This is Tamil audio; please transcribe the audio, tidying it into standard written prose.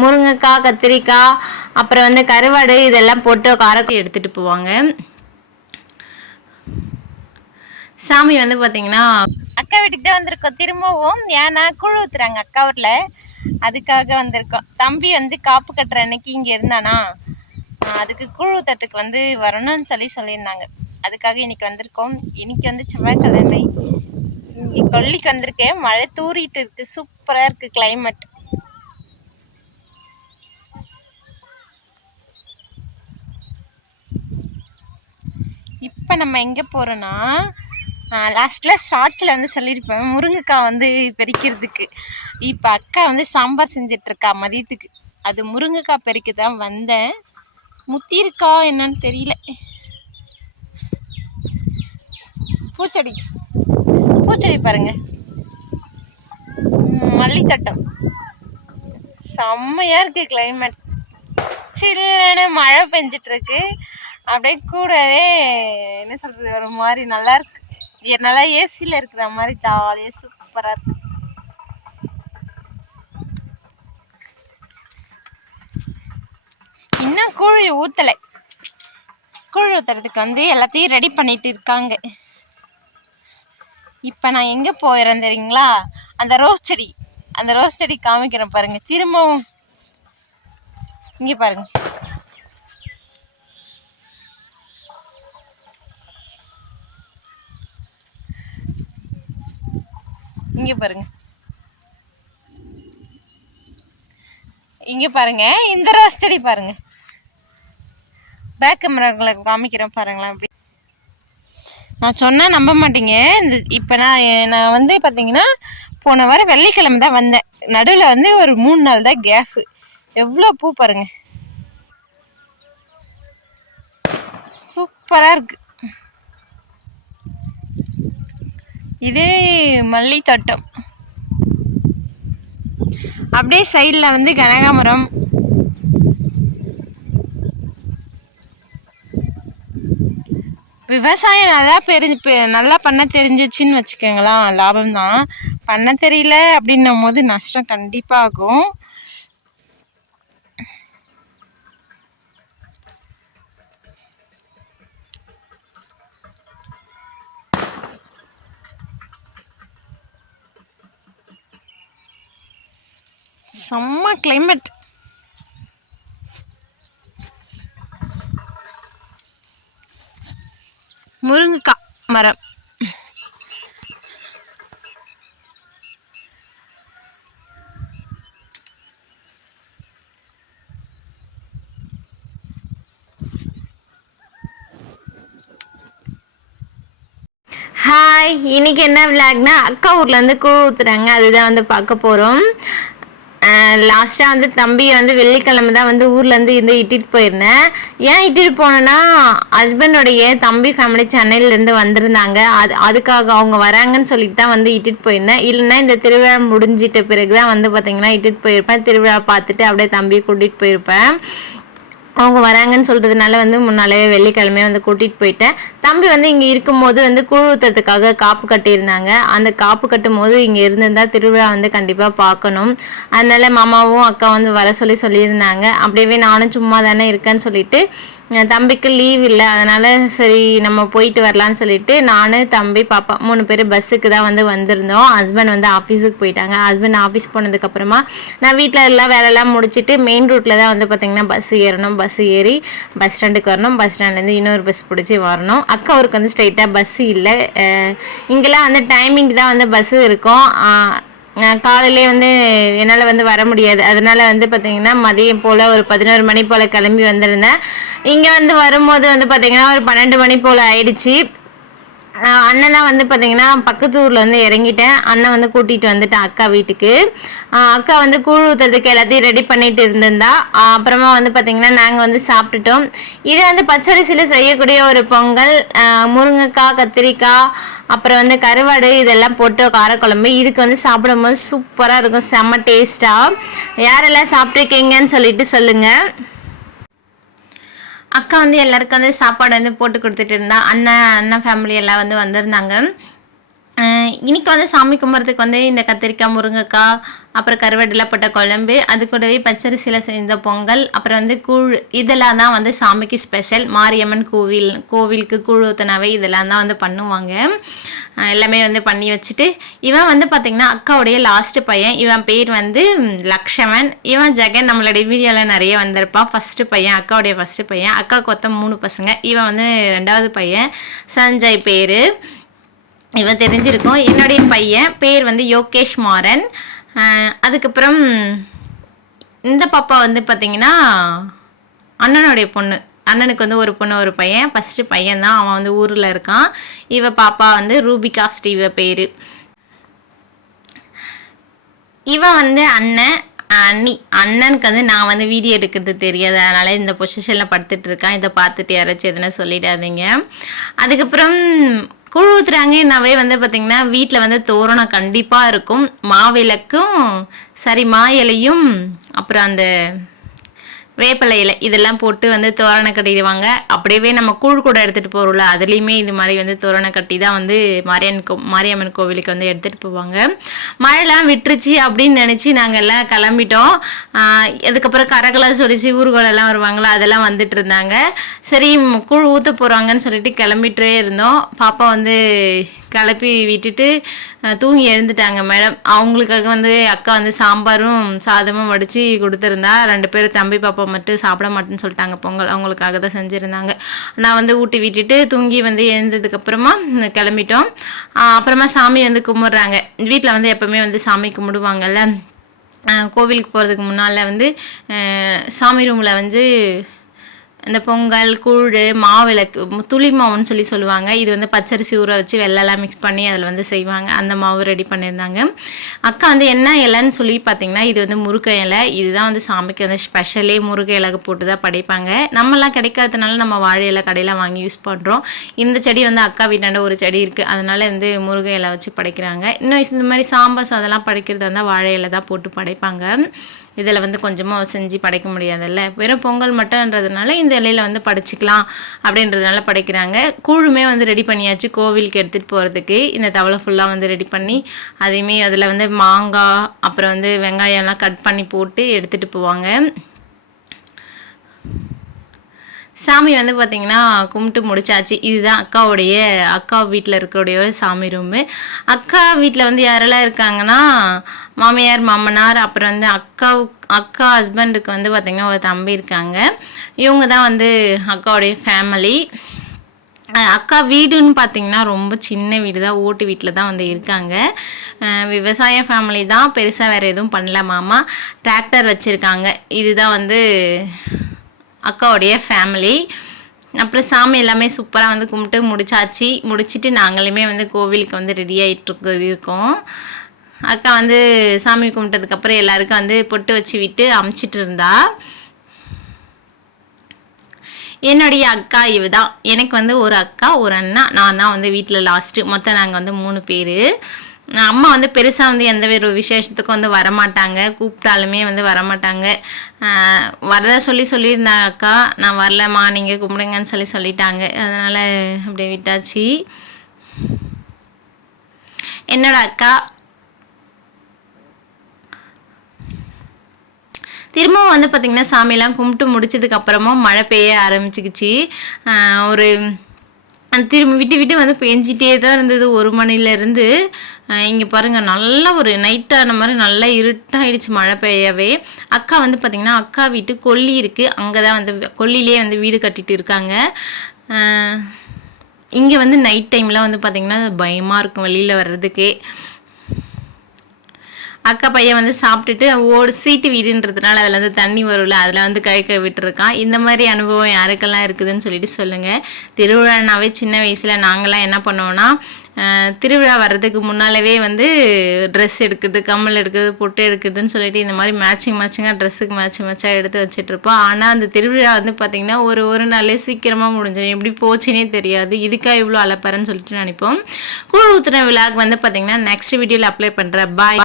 முருங்கைக்காய், கத்திரிக்காய், அப்புறம் வந்து கருவாடு இதெல்லாம் போட்டு காரக்குழம்பு எடுத்துகிட்டு போவாங்க. சாமி வந்து பார்த்தீங்கன்னா அக்கா வீட்டுக்கு தான் வந்திருக்கோம். திரும்பவும் ஏன்னா கூழ் ஊத்துறாங்க அக்கா ஊர்ல, அதுக்காக வந்திருக்கோம். தம்பி வந்து காப்பு கட்டுற அன்னைக்கு இங்க இருந்தானா, அதுக்கு கூழ் ஊத்துறதுக்கு வந்து வரணும்னு சொல்லியிருந்தாங்க. அதுக்காக இன்னைக்கு வந்திருக்கோம். இன்னைக்கு வந்து செவ்வாய்க்கிழமை. இங்க கொல்லிக்கு வந்திருக்கேன். மழை தூரிட்டு இருக்கு, சூப்பரா இருக்கு கிளைமேட். இப்போ நம்ம எங்கே போகிறோன்னா, லாஸ்ட்டில் ஷார்ட்ஸில் வந்து சொல்லியிருப்பேன் முருங்கைக்காய் வந்து பறிக்கிறதுக்கு. இப்போ அக்கா வந்து சாம்பார் செஞ்சிட்ருக்கா மதியத்துக்கு. அது முருங்கைக்காய் பறிக்க தான் வந்தேன். முத்தி இருக்கா என்னன்னு தெரியல. பூச்செடி பூச்செடி பாருங்க, மல்லித்தட்டம். செம்மையாக இருக்குது கிளைமேட். சில்லுன்னு மழை பெஞ்சிட்ருக்கு. அப்படியே கூடவே என்ன சொல்கிறது, ஒரு மாதிரி நல்லா இருக்கு. நல்லா ஏசியில் இருக்கிற மாதிரி ஜாலியாக சூப்பராக இருக்கு. இன்னும் கூழ் ஊற்றலை. கூழ் ஊற்றுறதுக்கு வந்து எல்லாத்தையும் ரெடி பண்ணிட்டு இருக்காங்க. இப்போ நான் எங்கே போயிடுறேன் தெரியுங்களா, அந்த ரோஸ் செடி காமிக்கிறேன் பாருங்க. திரும்பவும் இங்கே பாருங்க, இங்கே பாருங்க, இங்கே பாருங்க. இந்த ரோஸ் செடி பாருங்க, பேக் கேமராங்களை காமிக்கிறேன் பாருங்களேன். அப்படி நான் சொன்னால் நம்ப மாட்டீங்க. இப்போ நான் வந்து பார்த்தீங்கன்னா போன வாரம் வெள்ளிக்கிழமை தான் வந்தேன். நடுவில் வந்து ஒரு 3 நாள் தான் கேஃபு. எவ்வளோ பூ பாருங்க, சூப்பராக இருக்கு. இது மல்லி தோட்டம். அப்படியே சைடில் வந்து கனகாமரம். விவசாயம் நல்லா பண்ண தெரிஞ்சிச்சின்னு வச்சுக்கோங்களா, லாபம் தான். பண்ண தெரியல அப்படின்னும் போது நஷ்டம் கண்டிப்பாக ஆகும். செம்ம கிளைமேட். முருங்கைக்காய் மரம். ஹாய், இன்னைக்கு என்ன விளாக்னா அக்கா ஊர்லேருந்து கூழ் ஊற்றுறாங்க, அதுதான் வந்து பார்க்க போகிறோம். லாஸ்ட்டாக வந்து தம்பி வந்து வெள்ளிக்கிழமை தான் வந்து ஊர்லேருந்து இட்டுட்டு போயிருந்தேன். ஏன் இட்டுட்டு போனேன்னா, ஹஸ்பண்டோடைய தம்பி ஃபேமிலி சென்னையிலேருந்து வந்திருந்தாங்க. அதுக்காக அவங்க வராங்கன்னு சொல்லிட்டு தான் வந்து இட்டுட்டு போயிருந்தேன். இல்லைன்னா இந்த திருவிழா முடிஞ்சிட்ட பிறகு தான் வந்து பார்த்திங்கன்னா இட்டுட்டு போயிருப்பேன். திருவிழா பார்த்துட்டு அப்படியே தம்பி கூட்டிகிட்டு போயிருப்பேன். அவங்க வராங்கன்னு சொல்கிறதுனால வந்து முன்னாலே வெள்ளிக்கிழமையே வந்து கூட்டிகிட்டு போயிட்டேன். தம்பி வந்து இங்கே இருக்கும்போது வந்து கூழ் ஊற்றுறதுக்காக காப்பு கட்டியிருந்தாங்க. அந்த காப்பு கட்டும் போது இங்கே இருந்திருந்தால் திருவிழா வந்து கண்டிப்பாக பார்க்கணும். அதனால மாமாவும் அக்கா வந்து வர சொல்லியிருந்தாங்க. அப்படியே நானும் சும்மா தானே இருக்கேன்னு சொல்லிட்டு, தம்பிக்கு லீவ் இல்லை, அதனால் சரி நம்ம போயிட்டு வரலான்னு சொல்லிட்டு நான், தம்பி, பாப்பா 3 பேர் பஸ்ஸுக்கு தான் வந்து வந்திருந்தோம். ஹஸ்பண்ட் வந்து ஆஃபீஸுக்கு போயிட்டாங்க. ஹஸ்பண்ட் ஆஃபீஸ் போனதுக்கப்புறமா நான் வீட்டில் எல்லாம் வேலையெல்லாம் முடிச்சுட்டு மெயின் ரூட்டில் தான் வந்து பார்த்திங்கன்னா பஸ் ஏறணும். பஸ் ஏறி பஸ் ஸ்டாண்டுக்கு வரணும். பஸ் ஸ்டாண்ட்லேருந்து இன்னொரு பஸ் பிடிச்சி வரணும். அக்கா ஊருக்கு வந்து ஸ்ட்ரைட்டாக பஸ்ஸு இல்லை. இங்கெல்லாம் வந்து டைமிங் தான் வந்து பஸ்ஸு இருக்கும். காலையிலே வந்து என்னால் வந்து வர முடியாது. அதனால் வந்து பார்த்திங்கன்னா மதியம் போல் ஒரு 11 மணி போல் கிளம்பி வந்திருந்தேன். இங்கே வந்து வரும்போது வந்து பார்த்திங்கன்னா ஒரு 12 மணி போல் ஆயிடுச்சு. அண்ணன் தான் வந்து பார்த்திங்கன்னா பக்கத்து ஊரில் வந்து இறங்கிட்டேன். அண்ணன் வந்து கூட்டிகிட்டு வந்துட்டேன் அக்கா வீட்டுக்கு. அக்கா வந்து கூழ் ஊற்றுறதுக்கு எல்லாத்தையும் ரெடி பண்ணிட்டு இருந்திருந்தா. அப்புறமா வந்து பார்த்திங்கன்னா நாங்கள் வந்து சாப்பிட்டுட்டோம். இது வந்து பச்சரிசியில் செய்யக்கூடிய ஒரு பொங்கல். முருங்கைக்காய், கத்திரிக்காய், அப்புறம் வந்து கருவாடு இதெல்லாம் போட்டு காரக்குழம்பு. இதுக்கு வந்து சாப்பிடும்போது சூப்பராக இருக்கும், செம்ம டேஸ்ட்டாக. யாரெல்லாம் சாப்பிட்ருக்கீங்கன்னு சொல்லிட்டு சொல்லுங்கள். அக்கா வந்து எல்லாருக்கும் வந்து சாப்பாடு வந்து போட்டு கொடுத்துட்டு இருந்தா. அண்ணன் ஃபேமிலி எல்லாம் வந்து வந்திருந்தாங்க. இன்னைக்கு வந்து சாமி கும்பிட்றதுக்கு வந்து இந்த கத்திரிக்காய், முருங்கைக்காய், அப்புறம் கருவேப்பிலை போட்ட குழம்பு, அது கூடவே பச்சரிசியில் செஞ்ச பொங்கல், அப்புறம் வந்து கூழ், இதெல்லாம் தான் வந்து சாமிக்கு ஸ்பெஷல். மாரியம்மன் கோவிலுக்கு கூழ் ஊற்றினாவே இதெல்லாம் தான் வந்து பண்ணுவாங்க. எல்லாமே வந்து பண்ணி வச்சுட்டு, இவன் வந்து பார்த்திங்கன்னா அக்காவுடைய லாஸ்ட்டு பையன். இவன் பேர் வந்து லக்ஷமன். இவன் ஜெகன். நம்மளுடைய வீடியோவில் நிறைய வந்திருப்பான். ஃபஸ்ட்டு பையன், அக்காவுடைய ஃபஸ்ட்டு பையன். அக்காவுக்கு மொத்தம் 3 பசங்க. இவன் வந்து 2வது பையன், சஞ்சய் பேர். இவன் தெரிஞ்சிருக்கும். என்னுடைய பையன் பேர் வந்து யோகேஷ் மாறன். அதுக்கப்புறம் இந்த பாப்பா வந்து பார்த்திங்கன்னா அண்ணனுடைய பொண்ணு. அண்ணனுக்கு வந்து ஒரு பொண்ணு ஒரு பையன். ஃபஸ்ட்டு பையன் தான், அவன் வந்து ஊரில் இருக்கான். இவ பாப்பா வந்து ரூபிகா ஸ்ரீவ பேர். இவன் வந்து அண்ணி. அண்ணனுக்கு வந்து நான் வந்து வீடியோ எடுக்கிறது தெரியாது, அதனால் இந்த பொசிஷனில் படுத்துட்டு இருக்கான். இதை பார்த்துட்டு யாராச்சும் எதுனா சொல்லிடாதீங்க. அதுக்கப்புறம் கூழ் ஊற்றுறாங்கன்னாவே வந்து பார்த்திங்கன்னா வீட்டில் வந்து தோரணம் கண்டிப்பாக இருக்கும். மாவிளக்கும் மா இலையும் அப்புறம் அந்த வேப்பிலை இலை இதெல்லாம் போட்டு வந்து தோரணை கட்டிடுவாங்க. அப்படியே நம்ம கூழ் கூட எடுத்துகிட்டு போகிறோம்ல, அதுலேயுமே இது மாதிரி வந்து தோரணை கட்டி தான் வந்து மாரியம்மன் கோவிலுக்கு வந்து எடுத்துகிட்டு போவாங்க. மழைலாம் விட்டுருச்சு அப்படின்னு நினச்சி நாங்கள் எல்லாம் கிளம்பிட்டோம். அதுக்கப்புறம் கரகெல்லாம் சொடிச்சு ஊர்வலெல்லாம் வருவாங்களா, அதெல்லாம் வந்துட்டு இருந்தாங்க. சரி கூழ் ஊற்ற போகிறாங்கன்னு சொல்லிட்டு கிளம்பிட்டே இருந்தோம். பாப்பா வந்து கிளப்பி விட்டுட்டு தூங்கி எழுந்துட்டாங்க மேடம். அவங்களுக்காக வந்து அக்கா வந்து சாம்பாரும் சாதமும் வடித்து கொடுத்துருந்தா. 2 பேர் தம்பி பாப்பா மட்டும் சாப்பிட மாட்டேன்னு சொல்லிட்டாங்க. பொங்கல் அவங்களுக்காக தான் செஞ்சுருந்தாங்க. நான் வந்து ஊட்டி விட்டுட்டு தூங்கி வந்து எழுந்ததுக்கப்புறமா கிளம்பிட்டோம். அப்புறமா சாமி வந்து கும்பிட்றாங்க. வீட்டில் வந்து எப்போவுமே வந்து சாமி கும்பிடுவாங்கல்ல. கோவிலுக்கு போகிறதுக்கு முன்னால் வந்து சாமி ரூமில் வந்து இந்த பொங்கல், கூழ், மாவிளக்கு, துளி மாவுன்னு சொல்லுவாங்க. இது வந்து பச்சரிசி ஊற வச்சு வெள்ளெல்லாம் மிக்ஸ் பண்ணி அதில் வந்து செய்வாங்க. அந்த மாவு ரெடி பண்ணியிருந்தாங்க. அக்கா வந்து என்ன இலைன்னு சொல்லி பார்த்தீங்கன்னா, இது வந்து முருங்கை இலை. இதுதான் வந்து சாமிக்கு வந்து ஸ்பெஷலே முருங்கை இலை போட்டு தான் படைப்பாங்க. நம்மலாம் கிடைக்காததுனால நம்ம வாழை இலை கடையில் வாங்கி யூஸ் பண்ணுறோம். இந்த செடி வந்து அக்கா வீட்டாண்ட ஒரு செடி இருக்குது, அதனால் வந்து முருங்கை இலை வச்சு படைக்கிறாங்க. இன்னும் இந்த மாதிரி சாம்பார் அதெல்லாம் படைக்கிறதா இருந்தால் வாழை இலை தான் போட்டு படைப்பாங்க. இதில் வந்து கொஞ்சமாக செஞ்சு படைக்க முடியாதுல்ல, வெறும் பொங்கல் மட்டும்ன்றதுனால இந்த இலையில் வந்து படைச்சிக்கலாம் அப்படின்றதுனால படைக்கிறாங்க. கூழுமே வந்து ரெடி பண்ணியாச்சு கோவிலுக்கு எடுத்துகிட்டு போகிறதுக்கு. இந்த தவளை ஃபுல்லாக வந்து ரெடி பண்ணி அதையுமே அதில் வந்து மாங்காய் அப்புறம் வந்து வெங்காயம்லாம் கட் பண்ணி போட்டு எடுத்துகிட்டு போவாங்க. சாமி வந்து பார்த்திங்கன்னா கும்பிட்டு முடிச்சாச்சு. இதுதான் அக்கா வீட்டில் இருக்கக்கூடிய ஒரு சாமி ரூமு. அக்கா வீட்டில் வந்து யாரெல்லாம் இருக்காங்கன்னா, மாமியார் மாமனார், அப்புறம் வந்து அக்கா ஹஸ்பண்டுக்கு வந்து பார்த்திங்கன்னா ஒரு தம்பி இருக்காங்க. இவங்க தான் வந்து அக்காவுடைய ஃபேமிலி. அக்கா வீடுன்னு பார்த்திங்கன்னா ரொம்ப சின்ன வீடு தான், ஓட்டு வீட்டில் தான் வந்து இருக்காங்க. விவசாய ஃபேமிலி தான், பெருசாக வேறு எதுவும் பண்ணல. மாமா டிராக்டர் வச்சுருக்காங்க. இதுதான் வந்து அக்காவுடைய ஃபேமிலி. அப்புறம் சாமி எல்லாமே சூப்பராக வந்து கும்பிட்டு முடிச்சுட்டு நாங்களுமே வந்து கோவிலுக்கு வந்து ரெடி ஆகிட்டு இருக்கோம். அக்கா வந்து சாமி கும்பிட்டதுக்கப்புறம் எல்லாருக்கும் வந்து பொட்டு வச்சு விட்டு அமுச்சிட்டு இருந்தா. என்னுடைய அக்கா இவ தான். எனக்கு வந்து ஒரு அக்கா ஒரு அண்ணா, நான் தான் வந்து வீட்டில் லாஸ்ட்டு. மொத்தம் நாங்கள் வந்து 3 பேர். அம்மா வந்து பெருசாக வந்து எந்த ஒரு விசேஷத்துக்கும் வந்து வரமாட்டாங்க, கூப்பிட்டாலுமே வந்து வரமாட்டாங்க. வரதா சொல்லியிருந்தாங்க அக்கா. நான் வரலம்மா நீங்கள் கும்பிடுங்கன்னு சொல்லிட்டாங்க. அதனால் அப்படியே விட்டாச்சு. என்னோட அக்கா திரும்பவும் வந்து பார்த்திங்கன்னா சாமியெல்லாம் கும்பிட்டு முடிச்சதுக்கப்புறமும் மழை பெய்ய ஆரம்பிச்சிக்கிச்சு. ஒரு திரும்ப விட்டு வந்து பெஞ்சிட்டே தான் இருந்தது 1 மணிலேருந்து. இங்கே பாருங்கள், நல்லா ஒரு நைட்டான மாதிரி நல்லா இருட்டாகிடுச்சு மழை பெய்யவே. அக்கா வந்து பார்த்திங்கன்னா அக்கா வீட்டு கொல்லி இருக்குது, அங்கே தான் வந்து கொல்லிலே வந்து வீடு கட்டிட்டு இருக்காங்க. இங்கே வந்து நைட் டைமில் வந்து பார்த்திங்கன்னா பயமாக இருக்கும் வெளியில் வர்றதுக்கே. அக்கா பையன் வந்து சாப்பிட்டுட்டு சீட்டு வீடுன்றதுனால அதில் வந்து தண்ணி வரும்ல, அதில் வந்து கை விட்டுருக்கான். இந்த மாதிரி அனுபவம் யாருக்கெல்லாம் இருக்குதுன்னு சொல்லிட்டு சொல்லுங்கள். திருவிழானாவே சின்ன வயசில் நாங்கள்லாம் என்ன பண்ணுவோன்னா, திருவிழா வர்றதுக்கு முன்னாலவே வந்து ட்ரெஸ் எடுக்கிறது, கம்மல் எடுக்கிறது, பொட்டு எடுக்கிறதுன்னு சொல்லிட்டு இந்த மாதிரி மேட்சிங்காக ட்ரெஸ்ஸுக்கு மேட்சாக எடுத்து வச்சிட்ருப்போம். ஆனால் அந்த திருவிழா வந்து பார்த்திங்கன்னா ஒரு நாளே சீக்கிரமாக முடிஞ்சிடும். எப்படி போச்சுன்னே தெரியாது. இதுக்காக இவ்வளோ அலப்பறன்னு சொல்லிட்டு நினைப்போம். கூழ் ஊத்துன விழாக்கு வந்து பார்த்திங்கன்னா நெக்ஸ்ட் வீடியோவில் அப்ளை பண்ணுறேன். பாய்.